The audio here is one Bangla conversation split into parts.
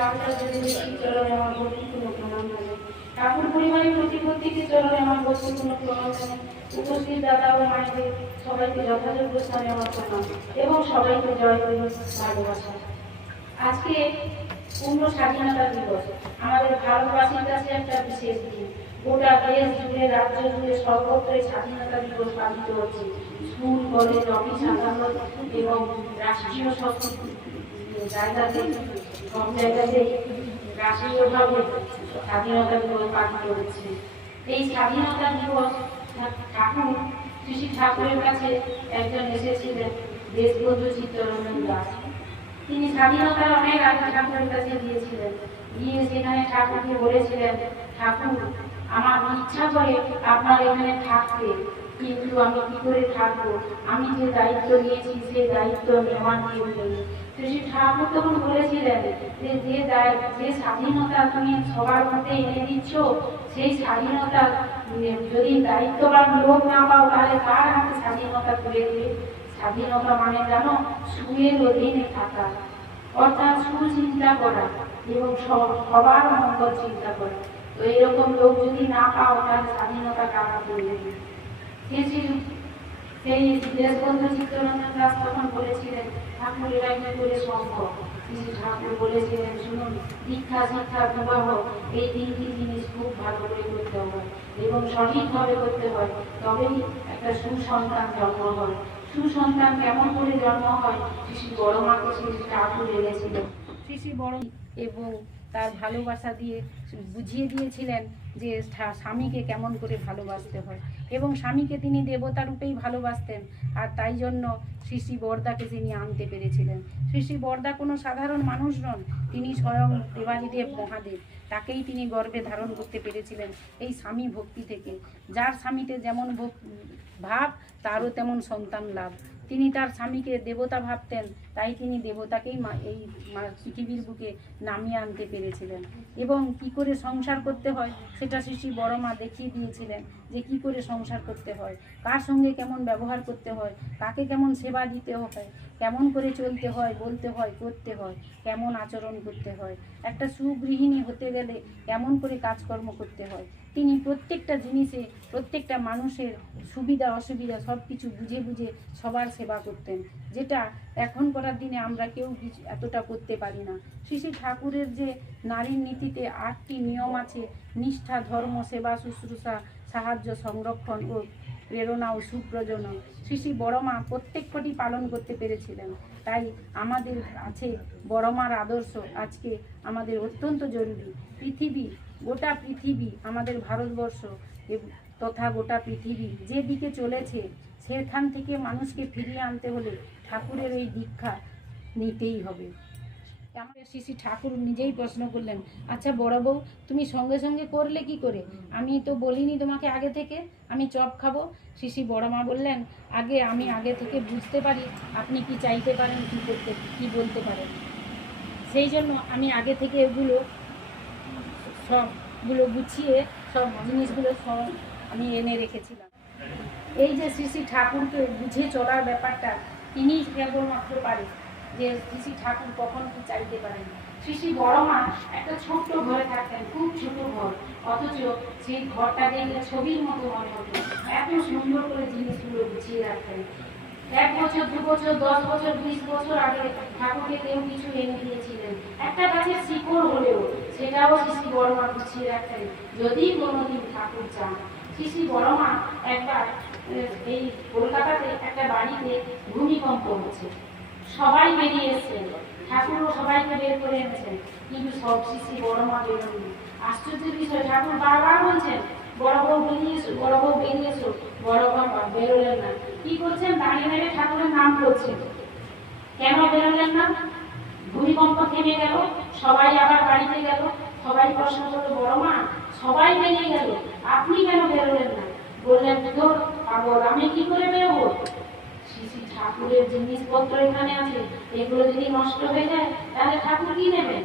আমার ভক্তিপূর্ণ প্রণাম জানাই ঠাকুর পরিবারের প্রতিপত্তিকে চরণে আমার ভক্তিপূর্ণ প্রণাম জানাই উপস্থিত দাদা ও সবাইকে যথাযোগ্য স্থানে আমার প্রণাম এবং সবাইকে জয় আজকে পূর্ণ স্বাধীনতা দিবস আমাদের ভারতবাসীর কাছে একটা বিশেষ দিন গোটা দেশ জুড়ে রাজ্য স্বাধীনতা দিবস পালিত হচ্ছে স্কুল, কলেজ, অফিস এবং রাষ্ট্রীয় জায়গাতে সব ঠাকুর শ্রী তিনি স্বাধীনতার অনেক আগে ঠাকুরের কাছে গিয়েছিলেন গিয়ে সেখানে ঠাকুরকে বলেছিলেন ঠাকুর আমার ইচ্ছা করে আপনার এখানে থাকতে কিন্তু আমি কি করে থাকব আমি যে দায়িত্ব নিয়েছি সেই দায়িত্ব নেওয়ার কেউ সেই ঠাকুর তখন বলেছিলেন যে যে যে স্বাধীনতা তুমি সবার মধ্যে এনে দিচ্ছ, সেই স্বাধীনতা যদি দায়িত্ববান লোক না পাও, তাহলে কার হাতে স্বাধীনতা তুলে দেবে? স্বাধীনতা মানে জানো সুয়ের অধীনে থাকা। অর্থাৎ সুচিন্তা করা এবং সব- সবার মঙ্গল চিন্তা করা। তো এরকম লোক যদি না পাও, তাহলে স্বাধীনতা কারা করবে সেই এই তিনটি জিনিস খুব ভালো করে করতে হবে এবং সঠিকভাবে করতে হয়। তবেই একটা সুসন্তান জন্ম হয়। সুসন্তান কেমন করে জন্ম হয়? শ্রী বড় মাকে শ্রী ঠাকুর এনেছিল। শ্রী বড় এবং তার ভালোবাসা দিয়ে বুঝিয়ে দিয়েছিলেন যে স্বামীকে কেমন করে ভালোবাসতে হয়। এবং স্বামীকে তিনি দেবতা রূপেই ভালোবাসতেন, আর তাই জন্য শ্রী শ্রী বরদাকে তিনি আনতে পেরেছিলেন। শ্রী শ্রী বরদা কোনো সাধারণ মানুষ নন, তিনি স্বয়ং দেবাদিদেব মহাদেব। তাকেই তিনি গর্ভে ধারণ করতে পেরেছিলেন এই স্বামী ভক্তি থেকে। যার স্বামীতে যেমন ভাব, তারও তেমন সন্তান লাভ। তিনি তার স্বামীকে দেবতা ভাবতেন তাই তিনি দেবতাকেই এই পৃথিবীর বুকে নামিয়ে আনতে পেরেছিলেন। এবং কি করে সংসার করতে হয়, সেটা শিশি বড় মা দেখিয়ে দিয়েছিলেন যে কি করে সংসার করতে হয়, কার সঙ্গে কেমন ব্যবহার করতে হয়, কাকে কেমন সেবা দিতে হয়, কেমন করে চলতে হয়, বলতে হয়, করতে হয়, কেমন আচরণ করতে হয়। একটা সুগৃহিণী হতে গেলে কেমন করে কাজকর্ম করতে হয়। তিনি প্রত্যেকটা জিনিসে, প্রত্যেকটা মানুষের সুবিধা, অসুবিধা সব কিছু বুঝে বুঝে সবার সেবা করতেন। যেটা এখন করার দিনে আমরা কেউ কিছু এতটা করতে পারি না। শ্রী ঠাকুরের যে নারীর নীতিতে আটটি নিয়ম আছে, নিষ্ঠা, ধর্ম, সেবা, শুশ্রূষা, সাহায্য, সংরক্ষণ ও প্রেরণা ও সুপ্রজনন। শ্রী শ্রী বড়মা প্রত্যেক কটি পালন করতে পেরেছিলেন। তাই আমাদের আছে বড়মার আদর্শ। আজকে আমাদের অত্যন্ত জরুরি। পৃথিবী, গোটা পৃথিবী আমাদের ভারতবর্ষ তথা গোটা পৃথিবী যে দিকে চলেছে, সেখান থেকে মানুষকে ফিরিয়ে আনতে হলে ঠাকুরের এই দীক্ষা নিতেই হবে। আমাদের শ্রী ঠাকুর নিজেই প্রশ্ন করলেন আচ্ছা বড় বউ, তুমি সঙ্গে সঙ্গে করলে কি করে? আমি তো বলিনি তোমাকে আগে থেকে, আমি চপ খাব। শিশি বড় মা বললেন, আগে আমি আগে থেকে বুঝতে পারি আপনি কি চাইতে পারেন, কি করতে, কি বলতে পারেন। সেই জন্য আমি আগে থেকে এগুলো সবগুলো গুছিয়ে সব জিনিসগুলো সব আমি এনে রেখেছিলাম। এই যে শ্রী শ্রী ঠাকুরকে বুঝে চলার ব্যাপারটা, তিনিই কেবলমাত্র পারেন যে শ্রী শ্রী ঠাকুর কখন কি চাইতে পারেন। শ্রী শ্রী বড় মা একটা ছোট্ট ঘরে থাকতেন, খুব ছোট ঘর। অথচ সেই ঘরটা দেখলে ছবির মতো মনে হতো। এত সুন্দর করে জিনিসগুলো গুছিয়ে রাখতেন। এক বছর, দু বছর, দশ বছর, বিশ বছর আগে ঠাকুরকে কেউ কিছু এনে দিয়েছিলেন। একটা গাছের শিকড় হলেও সেটাও শ্রী বড় মা গুছিয়ে রাখতেন, যদি কোনোদিন ঠাকুর চান। শ্রী বড় মা একবার এই কলকাতাতে একটা বাড়িতে ভূমিকম্প হচ্ছে। সবাই বেরিয়ে এসেছেন। ঠাকুরও সবাইকে বের করে এনেছেন। কিন্তু সব শিশি বড় মা বেরোননি আশ্চর্যের বিষয়, ঠাকুর বারবার বলছেন, বড় বউ বেরিয়ে এসো, বড় বউ বেরিয়ে এসো। বড় বাবা বেরোলেন না। কি করছেন? দাঁড়িয়ে দাঁড়িয়ে ঠাকুরের নাম করছেন। কেন বেরোলেন না? ভূমিকম্প থেমে গেল, সবাই আবার বাড়িতে গেল। সবাই প্রশ্ন করল, বড় মা সবাই বেরিয়ে গেল। আপনি কেন বেরোলেন না? বললেন, ধর, পাগল, আমি কি করে বেরোবো? শ্রী ঠাকুরের জিনিসপত্র এখানে আছে। এগুলো যদি নষ্ট হয়ে যায়, তাহলে ঠাকুর কি নেবেন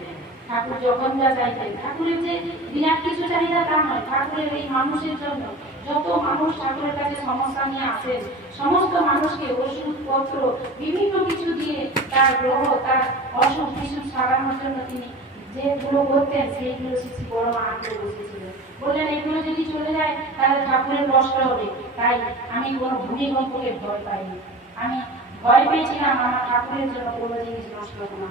ঠাকুর যখন যা চাইতেন। ঠাকুরের যে বিরাট কিছু চাহিদা, তা নয়। ঠাকুরের এই মানুষের জন্য যত মানুষ ঠাকুরের কাছে সমস্যা নিয়ে আসেন, সমস্ত মানুষকে ওষুধপত্র, বিভিন্ন কিছু দিয়ে তার গ্রহ, তার অসুখ বিসুখ সারানোর জন্য তিনি যেগুলো করতেন সেইগুলো শিশি বড় মা আঁকড়ে বসেছিলেন বললেন, এগুলো যদি চলে যায়, তাহলে ঠাকুরের কষ্ট হবে তাই আমি কোনো ভূমিকম্পকে ভয় পাইনি। আমি ভয় পেয়েছিলাম আমার ঠাকুরের জন্য কোনো জিনিস নষ্ট না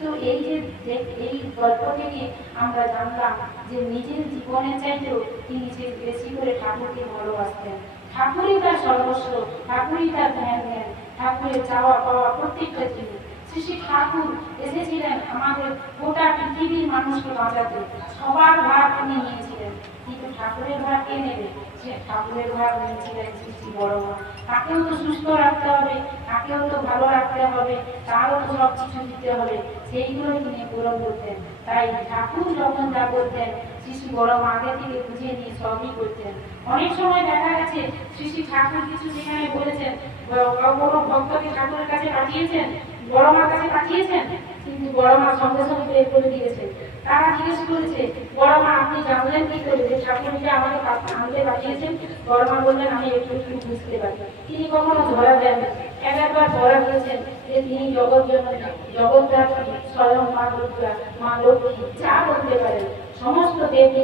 তো এই যে এই গল্প থেকে আমরা জানলাম যে নিজের জীবনের চাইতেও তিনি যে বেশি করে ঠাকুরকে ভালোবাসতেন। ঠাকুরই তার সর্বস্ব, ঠাকুরই তার ধ্যান জ্ঞান ঠাকুরের চাওয়া পাওয়া প্রত্যেকটা জিনিস। শ্রী ঠাকুর এসেছিলেন আমাদের গোটা পৃথিবীর মানুষকে বাঁচাতে। সবার ভার তিনি নিয়েছিলেন। কিন্তু ঠাকুরের ভার কে নেবে? সে ঠাকুরের ভার নিয়েছিলেন শ্রী বড় মা। তাকেও তো সুস্থ রাখতে হবে, তাকেও তো ভালো রাখতে হবে, তারও তো সব কিছু দিতে হবে। সেইগুলোই তিনি পূরণ করতেন। তাই ঠাকুর যখন যা করতেন, শ্রী বড় আগে থেকে বুঝিয়ে নিয়ে সবই করতেন। অনেক সময় দেখা গেছে, শ্রী ঠাকুর কিছু যেখানে বলেছেন কোনো ভক্তকে ঠাকুরের কাছে পাঠিয়েছেন? বড় মার কাছে পাঠিয়েছেন, কিন্তু বড় মা সঙ্গে সঙ্গে বের করে দিয়েছেন তারা জিজ্ঞেস করেছে, বড় মা, আপনি জানলেন কি করে? যে ঠাকুরকে আমাকে আনতে পাঠিয়েছেন। বড় মা বললেন, আমি একটু একটু বুঝতে পারি। তিনি কখনো ধরা দেন। এক একবার ধরা দিয়েছেন যে তিনি জগৎ জগৎ স্বয়ং মা দুর্গা মা লক্ষ্মী, যা বলতে পারেন। সমস্ত দেবী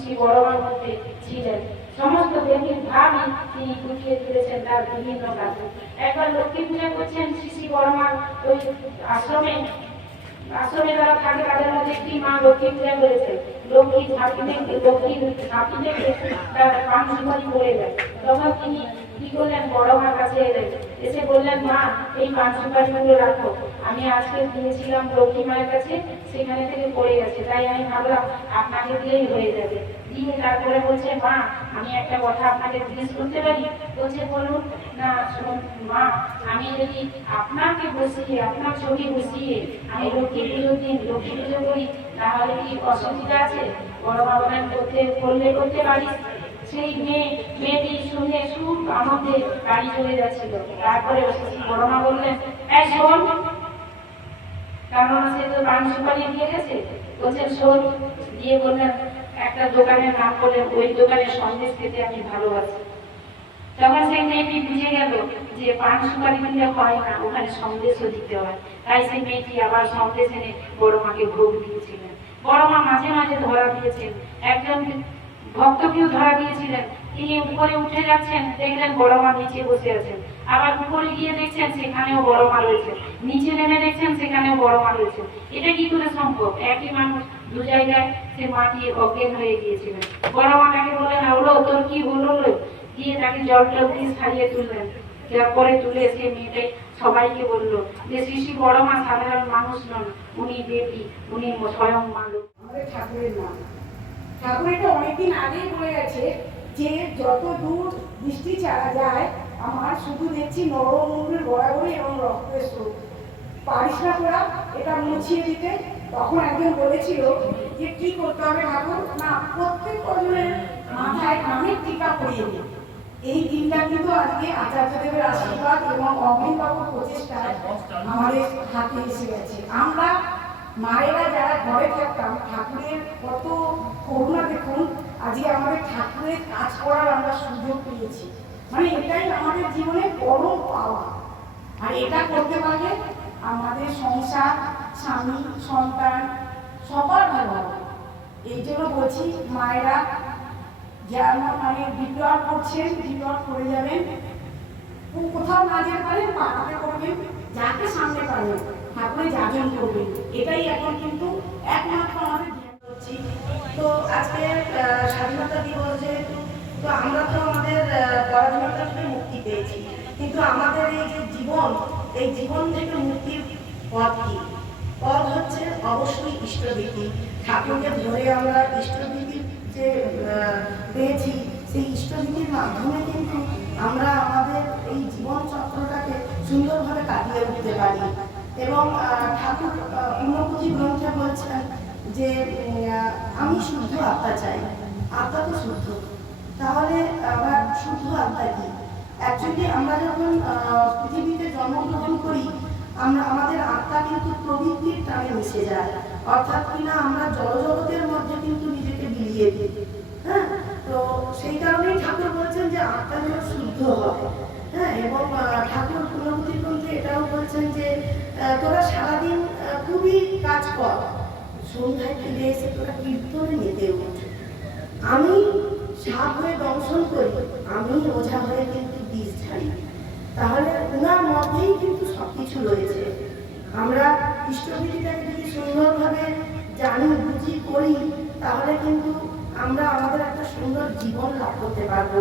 শ্রী বড় মার মধ্যে ছিলেন। সমস্ত দেবীর ভাব তিনি ফুটিয়ে তুলেছেন তার বিভিন্ন কাজে। একবার লক্ষ্মী পূজা করছেন শ্রী শ্রী বড়মার ওই আশ্রমে আশ্রমে তারা থাকে, তাদের মধ্যে একটি মা লক্ষ্মী পূজা করেছে। লক্ষ্মী দেখে লক্ষ্মী দেখে তার পান সুপারি পড়ে যায়। তখন তিনি কি করলেন? বড় মার কাছে এলেন এসে বললেন, মা, এই পান সুপারিগুলো রাখো। আমি আজকে দিয়েছিলাম লক্ষ্মী মায়ের কাছে, সেখানে থেকে পড়ে গেছে। তাই আমি ভাবলাম, আপনাকে দিলেই হয়ে যাবে। দিয়ে তারপরে বলছে, মা, আমি একটা কথা আপনাকে জিজ্ঞেস করতে পারি? বলছে, বলুন। না মা, আমি যদি আপনাকে বসিয়ে, আপনার ছবি বসিয়ে আমি লক্ষ্মী পুজোর দিন লক্ষ্মী পুজো করি, তাহলে কি অসুবিধা আছে? বড় মা বলেন করতে, করলে করতে পারিস? সেই মেয়ে, মেয়েটি শুনে খুব আনন্দে বাড়ি চলে যাচ্ছিল। তারপরে বড় বললেন শোন। কারণ সে তো পান সুপারি দিয়ে গেছে। বলছেন, শোন। দিয়ে বললেন, একটা দোকানের নাম বলে ওই দোকানের সন্দেশ খেতে আমি ভালোবাসি। তখন সেই মেয়েটি বুঝে গেল যে পান সুপারি দিলে হয় না, ওখানে সন্দেশও দিতে হয়। তাই সেই মেয়েটি আবার সন্দেশ এনে বড় মাকে ভোগ দিয়েছিলেন। বড় মা মাঝে মাঝে ধরা দিয়েছেন। একজন ভক্তকেও ধরা দিয়েছিলেন। তিনি উপরে উঠে যাচ্ছেন, দেখলেন বড় মা নিচে বসে আছেন আবার উপরে গিয়ে দেখছেন সেখানেও বড় মা রয়েছে। নিচে নেমে দেখছেন সেখানেও বড় মা রয়েছে। এটা কি করে সম্ভব? একই মানুষ দু জায়গায় সে মাটি অজ্ঞান হয়ে গিয়েছিলেন। বড় মা তাকে বললেন হলো তোর কি হলো রে?" দিয়ে তাকে জল টল দিয়ে সারিয়ে তুললেন। তারপরে তুলে সে মেয়েটাই সবাইকে বলল, যে শ্রী বড় মা, সাধারণ মানুষ নন, উনি দেবী, উনি স্বয়ং মানুষ ঠাকুরের নাম। ঠাকুর এটা অনেকদিন আগেই বলে গেছে যে যত দূর দৃষ্টি চালা যায়, আমার শুধু দেখছি নরমুণ্ডের গড়াগড়ি এবং রক্তের স্রোত। পারিস না এটা মুছিয়ে দিতে তখন একজন বলেছিল যে, কি করতে হবে ঠাকুর? না, প্রত্যেক কজনের মাথায় কানের টিকা পরিয়ে দিই। এই দিনটা কিন্তু আজকে আচার্যদেবের আশীর্বাদ এবং অগ্নিবাবুর প্রচেষ্টায় আমাদের হাতে এসে গেছে। আমরা মায়েরা যারা ঘরে থাকতাম, ঠাকুরের কত করুণা দেখুন, আজকে আমাদের ঠাকুরের কাজ করার আমরা সুযোগ পেয়েছি। মানে এটাই আমাদের জীবনে বড় পাওয়া। আর এটা করতে পারলে আমাদের সংসার, স্বামী, সন্তান, সবার ভালো হবে। এই জন্য বলছি, মায়েরা যারা মানে বিপ্লব করছেন বিপ্লব করে যাবেন। কোথাও না যেতে পারেন পাড়াতে করবেন, যাকে সামনে পারেন ঠাকুরে যাজন করবেন। এটাই এখন কিন্তু একমাত্র আমাদের ধ্যান করছি। তো আজকে স্বাধীনতা দিবস যেহেতু তো আমরা তো আমাদের পরাধীনতা থেকে মুক্তি পেয়েছি। কিন্তু আমাদের এই যে জীবন, এই জীবন থেকে মুক্তির পথ কি? পথ হচ্ছে অবশ্যই ইষ্টভীতি। ঠাকুরকে ধরে আমরা ইষ্টভীতি যে পেয়েছি, সেই ইষ্টভীতির মাধ্যমে কিন্তু আমরা আমাদের এই জীবন চক্রটাকে সুন্দরভাবে কাটিয়ে উঠতে পারি। এবং ঠাকুর পূর্ণপুঁথি গ্রন্থে বলছেন যে আমি শুদ্ধ আত্মা চাই। আত্মা তো শুদ্ধ। তাহলে আবার শুদ্ধ আত্মা কি? অ্যাকচুয়ালি আমরা যখন পৃথিবীতে জন্মগ্রহণ করি, আমরা, আমাদের আত্মা কিন্তু প্রবৃত্তির টানে মিশে যায়। অর্থাৎ কিনা আমরা জলজগতের মধ্যে কিন্তু নিজেকে বিলিয়ে দিই। হ্যাঁ? তো সেই কারণেই ঠাকুর বলছেন যে আত্মা যেন শুদ্ধ হয়। হ্যাঁ এবং ঠাকুর গুণবতী গ্রন্থে এটাও বলছেন যে তোরা সারাদিন খুবই কাজ কর। সন্ধ্যায় ফিরে এসে তোরা কীর্তনে মেতে উঠ। আমি সাপ হয়ে দংশন করি, আমি ওঝা হয়ে কিন্তু বিষ ছাড়ি তাহলে ওনার মধ্যেই কিন্তু সবকিছু রয়েছে। আমরা ইষ্টবিধিটাকে যদি সুন্দরভাবে জানি, বুঝি, করি, তাহলে কিন্তু আমরা আমাদের একটা সুন্দর জীবন লাভ করতে পারব।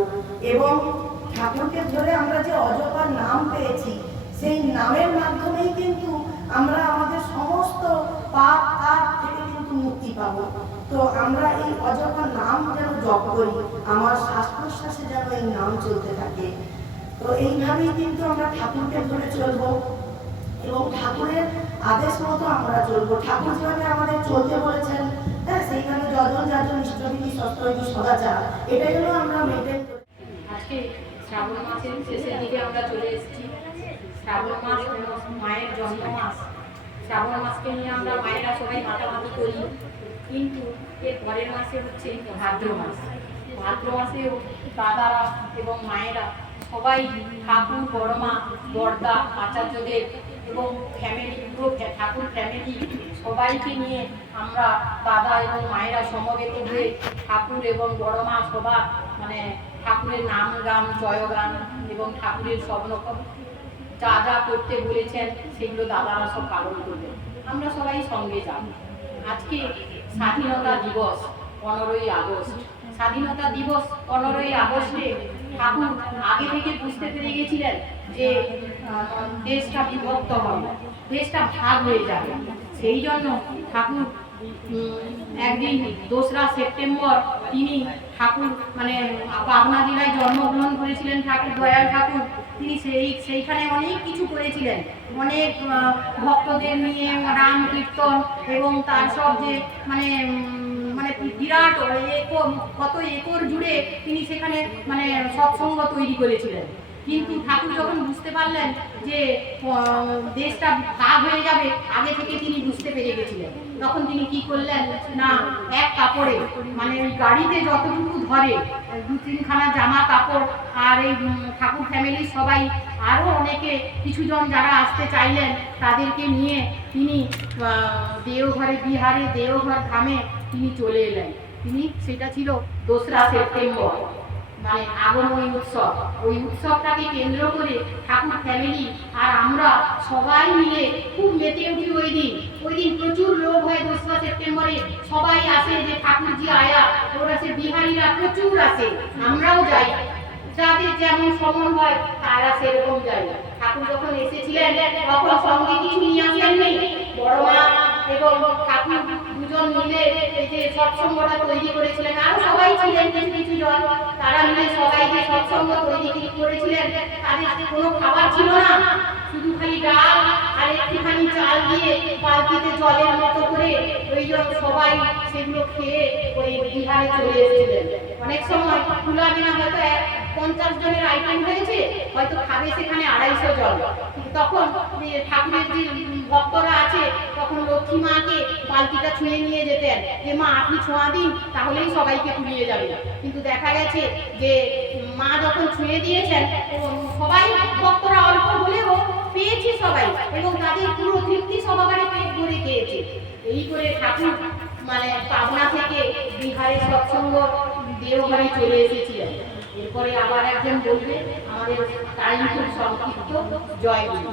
এবং ঠাকুরকে ধরে আমরা যে অজপার নাম পেয়েছি, সেই নামের মাধ্যমেই কিন্তু আমরা আমাদের সমস্ত পাপ কাজ থেকে কিন্তু মুক্তি পাবো। তো আমরা এই অজপার নাম যেন জপ করি, আমার শ্বাস প্রশ্বাসে যেন এই নাম চলতে থাকে। তো এইভাবেই কিন্তু আমরা ঠাকুরকে ধরে চলবো এবং ঠাকুরের আদেশ মতো আমরা চলবো। ঠাকুর যেভাবে আমাদের চলতে বলেছেন হ্যাঁ সেইখানে যজন যাজন ইষ্টবিধি সত্যবিধি সদাচার এটা যেন আমরা মেনটেন আজকে শ্রাবণ মাসের শেষের দিকে আমরা চলে এসেছি। শ্রাবণ মাস মায়ের জন্ম মাস শ্রাবণ মাসকে নিয়ে আমরা মায়েরা সবাই মাতামাতি করি। কিন্তু এর পরের মাসে হচ্ছে ভাদ্র মাস। ভাদ্র মাসেও দাদারা এবং মায়েরা সবাই ঠাকুর, বড়মা বর্দা আচার্যদের এবং ফ্যামিলি পুরো ঠাকুর ফ্যামিলি সবাইকে নিয়ে আমরা দাদা এবং মায়েরা সমবেত হয়ে ঠাকুর এবং বড়মা সবার মানে ঠাকুরের নাম গান জয়গান এবং ঠাকুরের সব রকম যা যা করতে বলেছেন, সেগুলো দাদারা সব পালন করবেন। আমরা সবাই সঙ্গে যাব। আজকে স্বাধীনতা দিবস, পনেরোই আগস্ট। স্বাধীনতা দিবস, পনেরোই আগস্টে ঠাকুর আগে থেকে বুঝতে পেরে গেছিলেন যে দেশটা বিভক্ত হবে, দেশটা ভাগ হয়ে যাবে। সেই জন্য ঠাকুর একদিন দোসরা সেপ্টেম্বর তিনি ঠাকুর মানে পাবনা জেলায় জন্মগ্রহণ করেছিলেন ঠাকুর, দয়াল ঠাকুর, তিনি সেই, সেইখানে অনেক কিছু করেছিলেন। অনেক ভক্তদের নিয়ে রাম কীর্তন এবং তার সব যে মানে মানে বিরাট একর কত একর জুড়ে তিনি সেখানে মানে সৎসঙ্গ তৈরি করেছিলেন। কিন্তু ঠাকুর যখন বুঝতে পারলেন যে দেশটা ভাগ হয়ে যাবে, আগে থেকে তিনি বুঝতে পেরে গেছিলেন। তখন তিনি কি করলেন? না, এক কাপড়ে মানে ওই গাড়িতে যতটুকু ধরে, দু তিনখানা জামা কাপড় আর এই ঠাকুর ফ্যামিলির সবাই আরও অনেকে কিছুজন যারা আসতে চাইলেন, তাদেরকে নিয়ে তিনি দেওঘরে, বিহারে, দেওঘর ধামে তিনি চলে এলেন। তিনি, সেটা ছিল দোসরা সেপ্টেম্বর। মানে আগমনী উৎসব। ওই উৎসবটাকে কেন্দ্র করে ঠাকুর ফ্যামিলি আর আমরা সবাই মিলে খুব মেতে উঠি ওই দিন। ওই দিন প্রচুর লোক হয় দোসরা সেপ্টেম্বরে। সবাই আসে যে ঠাকুরজি আয়া, ওরা সে বিহারিরা প্রচুর আসে। আমরাও যাই। যাদের যেমন সমন হয়, তারা সেরকম যায় ঠাকুর যখন এসেছিলেন, তখন সঙ্গে কিছু নিয়ে আসেননি। বড় মা এবং ঠাকুর দুজন মিলে এই যে সৎসঙ্গটা তৈরি করেছিলেন, আরও সবাই ছিলেন কিছু কিছু তারা মিলে সবাই যে সৎসঙ্গ তৈরি করেছিলেন, তাদের কোনো খাবার ছিল না। শুধু খালি ডাল আর একটুখানি চাল দিয়ে বালতিতে জলের মতো করে ওই সবাই সেগুলো খেয়ে ওই বিহারে চলে এসেছিলেন। অনেক সময় খোলা বিনা হয়তো এক পঞ্চাশ জনের আইটেম হয়েছে, হয়তো খাবে সেখানে আড়াইশো জন। তখন ঠাকুরের যে ভক্তরা আছে, তখন লক্ষ্মী মাকে বালতিটা ছুঁয়ে নিয়ে যেতেন। যে মা, আপনি ছোঁয়া দিন, তাহলেই সবাইকে কুড়িয়ে যাবে। কিন্তু দেখা গেছে যে মা যখন ছুঁয়ে দিয়েছেন সবাই ভক্তরা অল্প হলেও পেয়েছে সবাই, এবং তাদের পুরো তৃপ্তি সহকারে পেট ভরে খেয়েছে। এই করে ঠাকুর মানে পাবনা থেকে বিহারে সৎসঙ্গ দেওঘরে চলে এসেছিলেন। এরপরে আবার একজন বলবে আমাদের টাইম খুব সংক্ষিপ্ত জয় গুরু